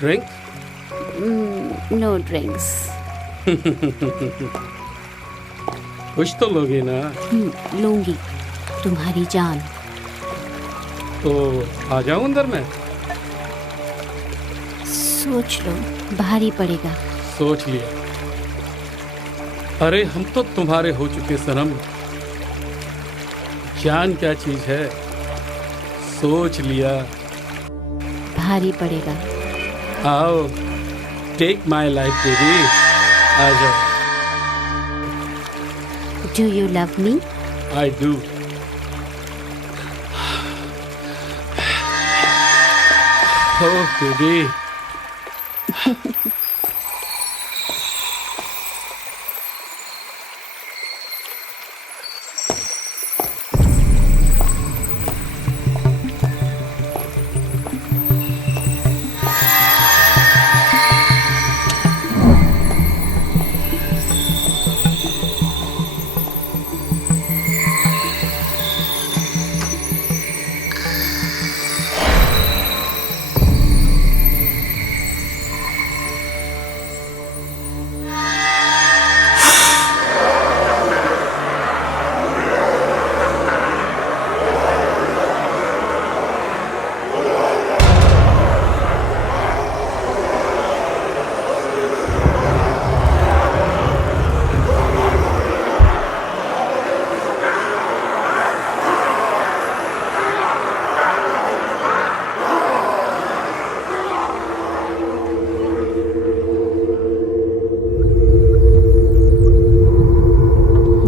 Drink? No drinks. कुछ तो लोगी ना? लूंगी, तुम्हारी जान। तो आ जाऊं अंदर में? सोच लो, भारी पड़ेगा। सोच लिया। अरे हम तो तुम्हारे हो चुके सनम। जान क्या चीज है? सोच लिया। भारी पड़ेगा। आओ, टेक माई लाइफ बेबी, आ जाओ। Do you love me? I do. Oh baby.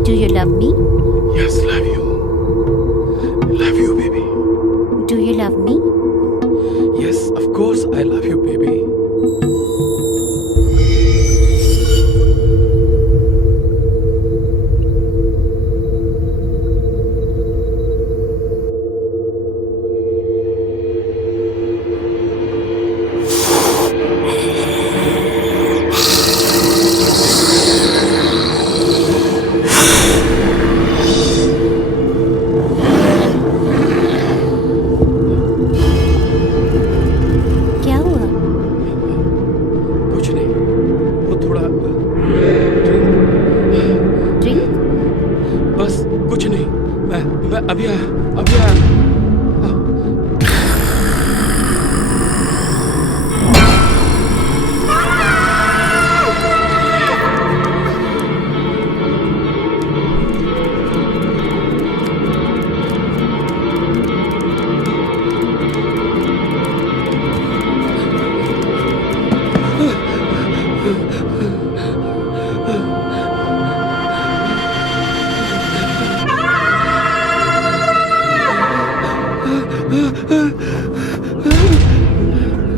Do you love me? Yes, love you. Love you, baby. Do you love me? Yes, of course I love you, baby. क्या हुआ? कुछ नहीं, वो थोड़ा drink? बस कुछ नहीं। मैं अभी आया।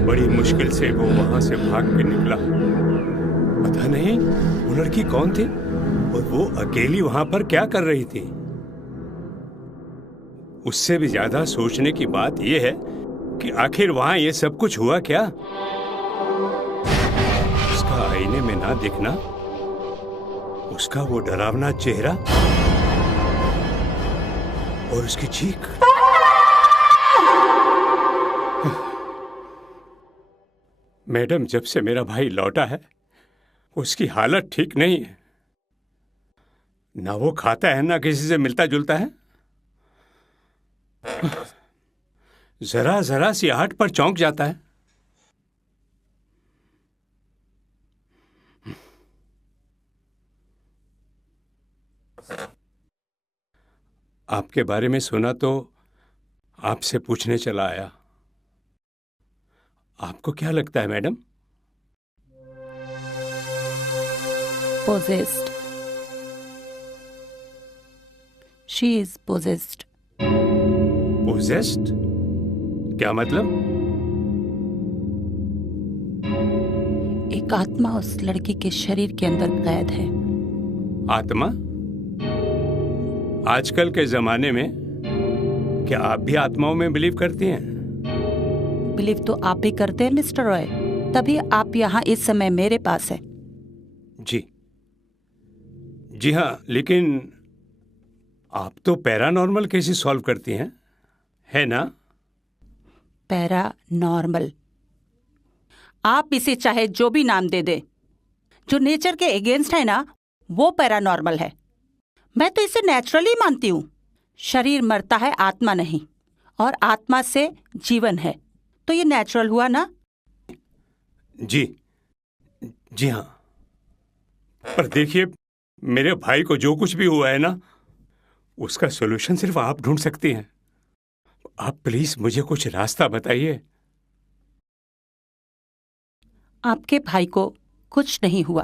बड़ी मुश्किल से वो वहां से भाग के निकला। पता नहीं वो लड़की कौन थी और वो अकेली वहां पर क्या कर रही थी। उससे भी ज्यादा सोचने की बात यह है कि आखिर वहां ये सब कुछ हुआ क्या। उसका आईने में ना दिखना, उसका वो डरावना चेहरा और उसकी चीख। मैडम, जब से मेरा भाई लौटा है उसकी हालत ठीक नहीं है। ना वो खाता है ना किसी से मिलता जुलता है। जरा जरा सी आहट पर चौंक जाता है। आपके बारे में सुना तो आपसे पूछने चला आया। आपको क्या लगता है madam? Possessed. She is possessed. Possessed? क्या मतलब? एक आत्मा उस लड़की के शरीर के अंदर कैद है। आत्मा? आजकल के जमाने में क्या आप भी आत्माओं में बिलीव करती हैं? बिलीव तो आप भी करते हैं मिस्टर रॉय, तभी आप यहाँ इस समय मेरे पास है। जी हाँ, लेकिन आप तो पैरानॉर्मल केसेस सॉल्व करती हैं, है ना? पैरानॉर्मल? आप इसे चाहे जो भी नाम दे दे, जो नेचर के अगेंस्ट है ना, वो पैरानॉर्मल है। मैं तो इसे नेचुरली मानती हूँ। शरीर मरता है, आत्मा नहीं, और आत्मा से जीवन है, तो ये नेचुरल हुआ ना? जी जी हाँ, पर देखिए, मेरे भाई को जो कुछ भी हुआ है ना, उसका सॉल्यूशन सिर्फ आप ढूंढ सकती हैं। आप प्लीज मुझे कुछ रास्ता बताइए। आपके भाई को कुछ नहीं हुआ,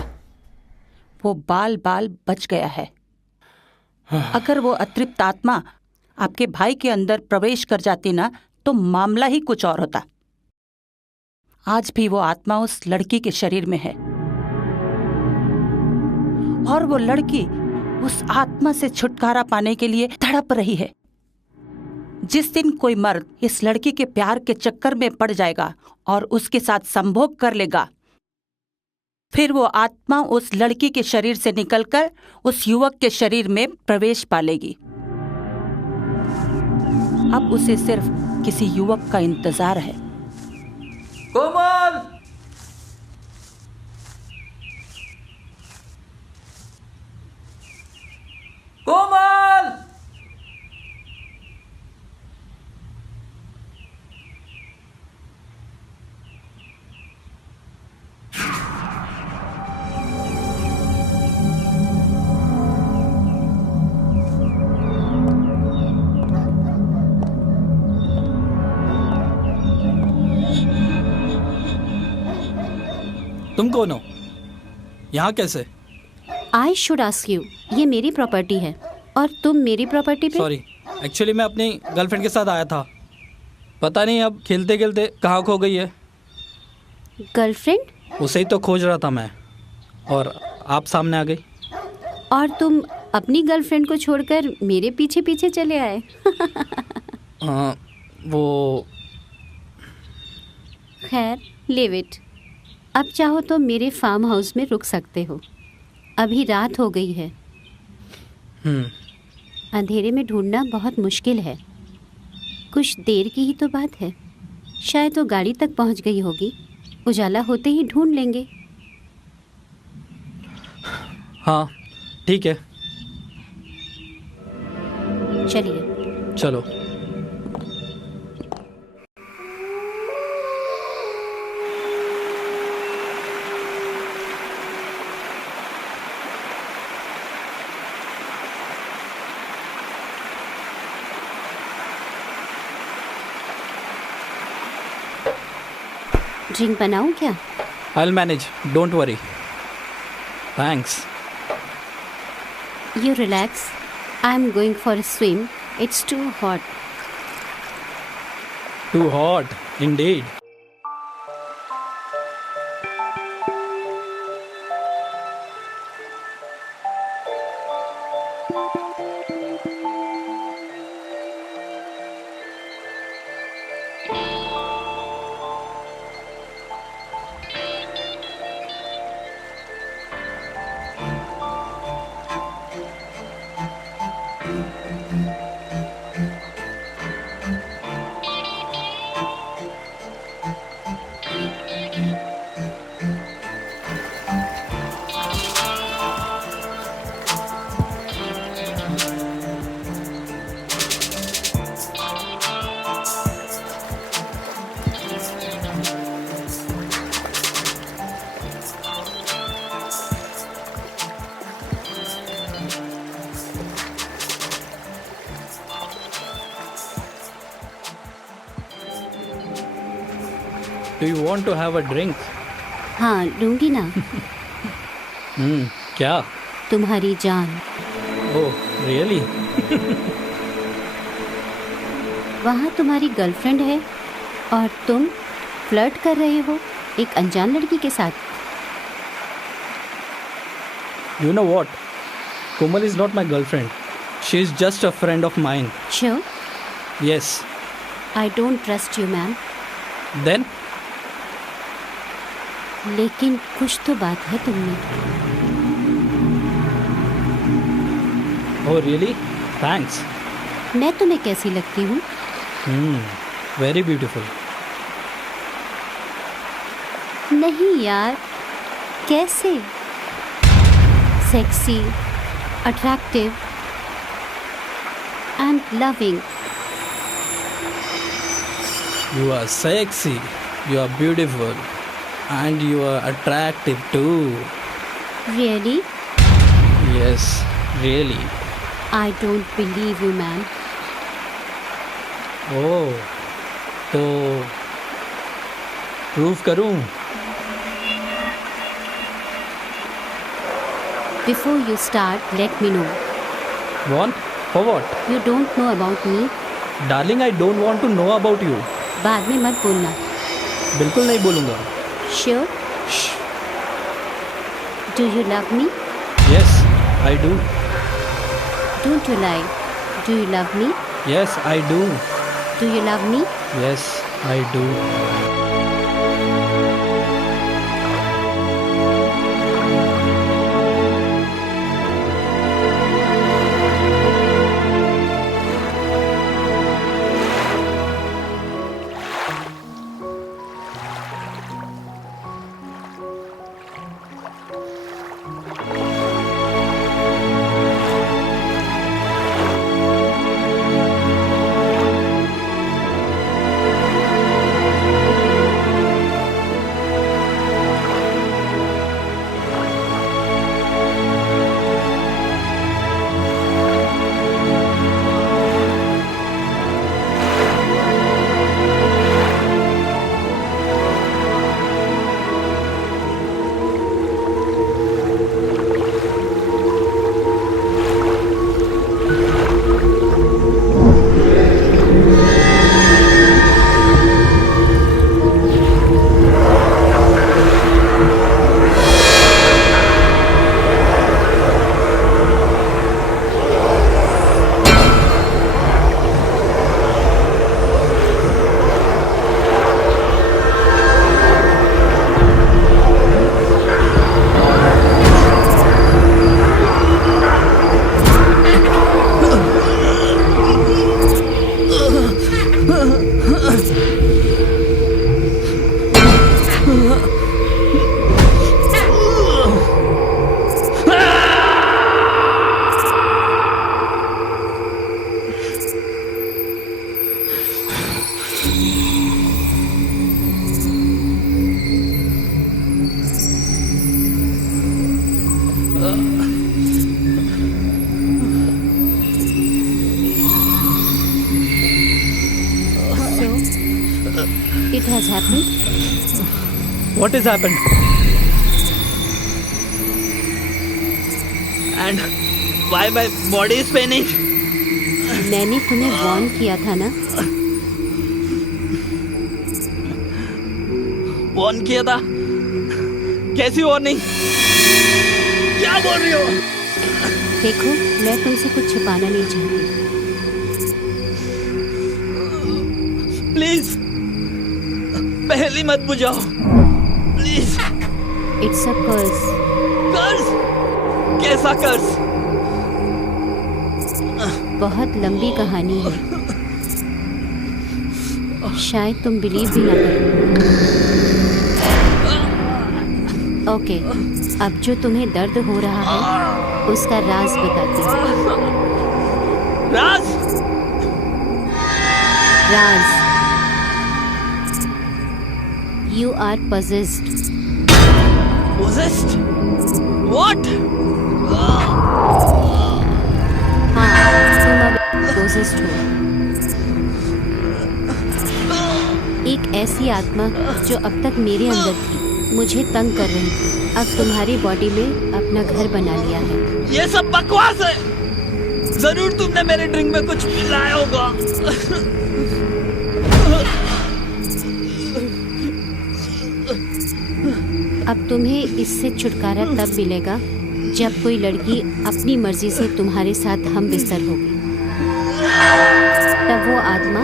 वो बाल बाल बच गया है। अगर वो अतृप्त आत्मा आपके भाई के अंदर प्रवेश कर जाती ना, तो मामला ही कुछ और होता। आज भी वो आत्मा उस लड़की के शरीर में है, और वो लड़की उस आत्मा से छुटकारा पाने के लिए तड़प रही है। जिस दिन कोई मर्द इस लड़की के प्यार के चक्कर में पड़ जाएगा और उसके साथ संभोग कर लेगा, फिर वो आत्मा उस लड़की के शरीर से निकलकर उस युवक के शरीर में प्रवेश पालेगी। अब उसे सिर्फ किसी युवक का इंतजार है। कोमल! कोमल! तुम कौन हो? यहाँ कैसे? आई शुड आस्क यू, ये मेरी प्रॉपर्टी है और तुम मेरी प्रॉपर्टी पे। सॉरी, एक्चुअली मैं अपनी गर्लफ्रेंड के साथ आया था। पता नहीं अब खेलते खेलते कहाँ खो गई है। गर्लफ्रेंड? उसे ही तो खोज रहा था मैं, और आप सामने आ गई। और तुम अपनी गर्लफ्रेंड को छोड़कर मेरे पीछे पीछे चले आए। वो खैर, लिव इट। अब चाहो तो मेरे फार्म हाउस में रुक सकते हो। अभी रात हो गई है। अंधेरे में ढूंढना बहुत मुश्किल है। कुछ देर की ही तो बात है, शायद वो गाड़ी तक पहुंच गई होगी। उजाला होते ही ढूंढ लेंगे। हाँ ठीक है, चलिए। चलो। ड्रिंक बनाऊं क्या? I'll manage, don't worry. Thanks. You relax. I'm going for a swim. It's too hot. Too hot, indeed. Do you want to have a drink? हाँ, लूंगी ना। क्या? तुम्हारी जान। Oh, really? वहाँ तुम्हारी गर्लफ्रेंड है और तुम फ्लर्ट कर रहे हो एक अनजान लड़की के साथ। You know what? Komal is not my girlfriend. She is just a friend of mine. Sure? Yes. I don't trust you, man. Then? लेकिन कुछ तो बात है तुममें। Oh, really? Thanks. मैं तुम्हें कैसी लगती हूँ? Very beautiful. नहीं यार, कैसे? Sexy, attractive and loving. You are sexy, you are beautiful, and you are attractive too. Really? Yes, really. I don't believe you, man. Oh, तो प्रूफ करूं? Before you start, let me know. Want? For what? You don't know about me. Darling, I don't want to know about you. बाद में मत बोलना। बिल्कुल नहीं बोलूँगा। Sure? Do you love me? Yes, I do. Don't you lie. Do you love me? Yes, I do. Do you love me? Yes, I do. It has happened. What has happened? And why my body is paining? मैंने तुम्हें warn किया था ना। Warn किया था? कैसी warning? क्या बोल रही हो? देखो, मैं तुमसे कुछ छिपाना नहीं चाहती। प्लीज पहली मत बुझाओ, प्लीज। इट्स अ कर्स। कर्स? कैसा कर्स? बहुत लंबी कहानी है, शायद तुम बिलीव भी ना करो। ओके, अब जो तुम्हें दर्द हो रहा है उसका राज बताती हूँ। राज? राज, you are possessed. Possessed? What? हाँ, तुम अब possessed हो। एक ऐसी आत्मा जो अब तक मेरे अंदर थी, मुझे तंग कर रही थी, अब तुम्हारी बॉडी में अपना घर बना लिया है। ये सब बकवास है। जरूर तुमने मेरे ड्रिंक में कुछ मिलाया होगा। अब तुम्हें इससे छुटकारा तब मिलेगा जब कोई लड़की अपनी मर्जी से तुम्हारे साथ हम बिस्तर होगी। तब वो आत्मा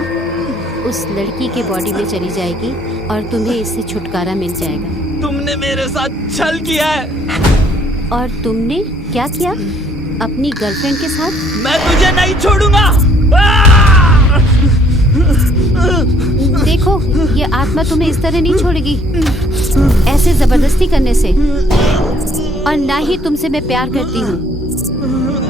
उस लड़की के बॉडी में चली जाएगी और तुम्हें इससे छुटकारा मिल जाएगा। तुमने मेरे साथ छल किया है। और तुमने क्या किया अपनी गर्लफ्रेंड के साथ? मैं तुझे नहीं छोड़ूंगा। देखो, ये आत्मा तुम्हें इस तरह नहीं छोड़ेगी, ऐसे जबरदस्ती करने से। और ना ही तुमसे मैं प्यार करती हूँ।